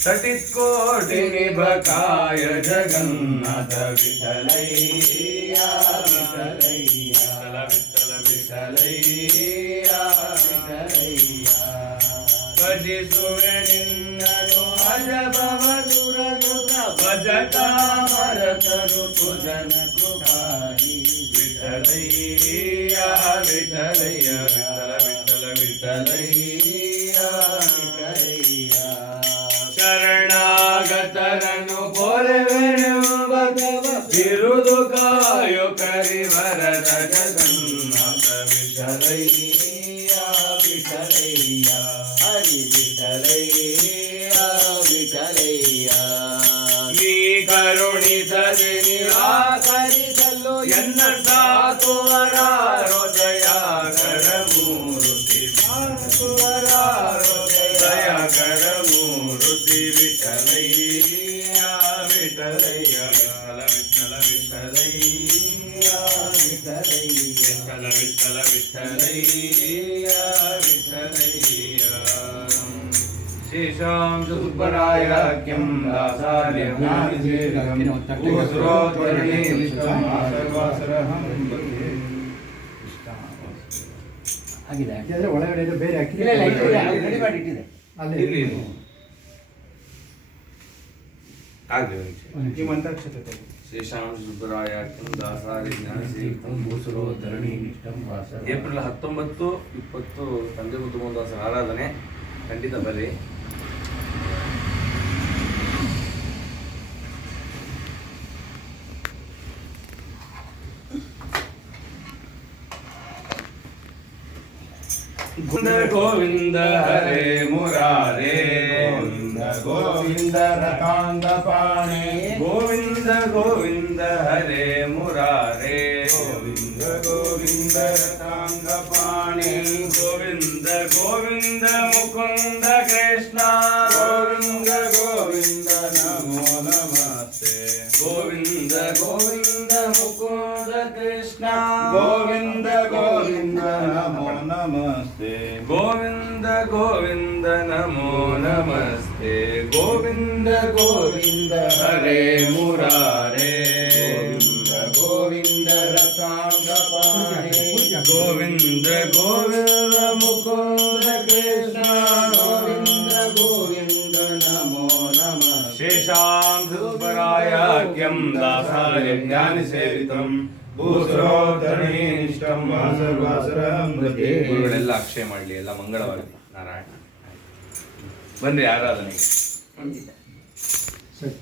सटित्कोटिनि बकाय जगन्नाथ विठलैया विठलैया विठलैया विठलैया भजि सुरनिन्दनु भज भवसुरनुत भज कामरतनु सुजन कृपाहि विठलैया विठलैया विठल विठल विठलैया ಬಿರುದು ಕಾಯು ಕರಿವರದ ಜಗನ್ನಾಥ ವಿಠಲಯ್ಯ ವಿಠಲಯ್ಯ ಹರಿ ವಿಠಲಯ್ಯ ವಿಠಲಯ್ಯ ನೀ ಕರುಣಿಸದೆ ನಿರಾಕರಿಸಲು ಎನ್ನ ಸಾಕುವರಾರೋ ದಯಾಕರ ಮೂರುತಿ ಸಾಕುವರಾರೋ ದಯಾಕರ ಮೂರುತಿ ವಿಠಲಯ್ಯ ವಿಠಲಯ್ಯ ವಿಠಲ ವಿಠಲ ವಿಠಲಯ್ಯ ವಿಠಲಯ್ಯ ಶೇಷಾಂ ಸುಬ್ಬರಾಯಕ್ಯಂ ದಾಸಾರ್ಯ ಆಗಿದೆ ಯಾಕೆಂದ್ರೆ ಒಳಗಡೆ ಬೇರೆ ಅಕ್ಕಿ ಇಲ್ಲ ಇಲ್ಲ ಇಟ್ಟಿದೆ, ಅಲ್ಲಿ ಏಪ್ರಿಲ್ ಹತ್ತೊಂಬತ್ತು ಇಪ್ಪತ್ತು ಸಂಜೆ ಮುತ್ತುಮದಾಸ ಆರಾಧನೆ. ಖಂಡಿತ ಬರ್ರಿ. ಗೋವಿಂದ ಗೋವಿಂದ ಹರೇ ಮುರಾರೇ. गोविन्द रकाङ्गपाणे गोविन्द गोविन्द हरे मुरारे गोविन्द गोविन्द रकाङ्गपाणे गोविन्द गोविन्द मुकुन्द कृष्णा गोविन्द गोविन्द नमो नमस्ते गोविन्द गोविन्द मुकुन्द कृष्णा गोविन्द गोविन्द नमो नमस्ते గోవింద నమో నమస్తే గోవింద గోవింద హరే మురారే. గోవింద గోవింద రసాంగ గోవింద గోవింద ముకుంద ಭೂಸರೋಧರಣೀನಿಷ್ಠಂ ವಾಸರ್ವಾಸರಹಂ ಭಜೆ. ಗುರುಗಳೆಲ್ಲ ಅಕ್ಷಯ ಮಾಡಲಿ ಎಲ್ಲ ಮಂಗಳವಾಗಲಿ. ನಾರಾಯಣ. ಬನ್ನಿ ಆರಾಧನೆಗೆ.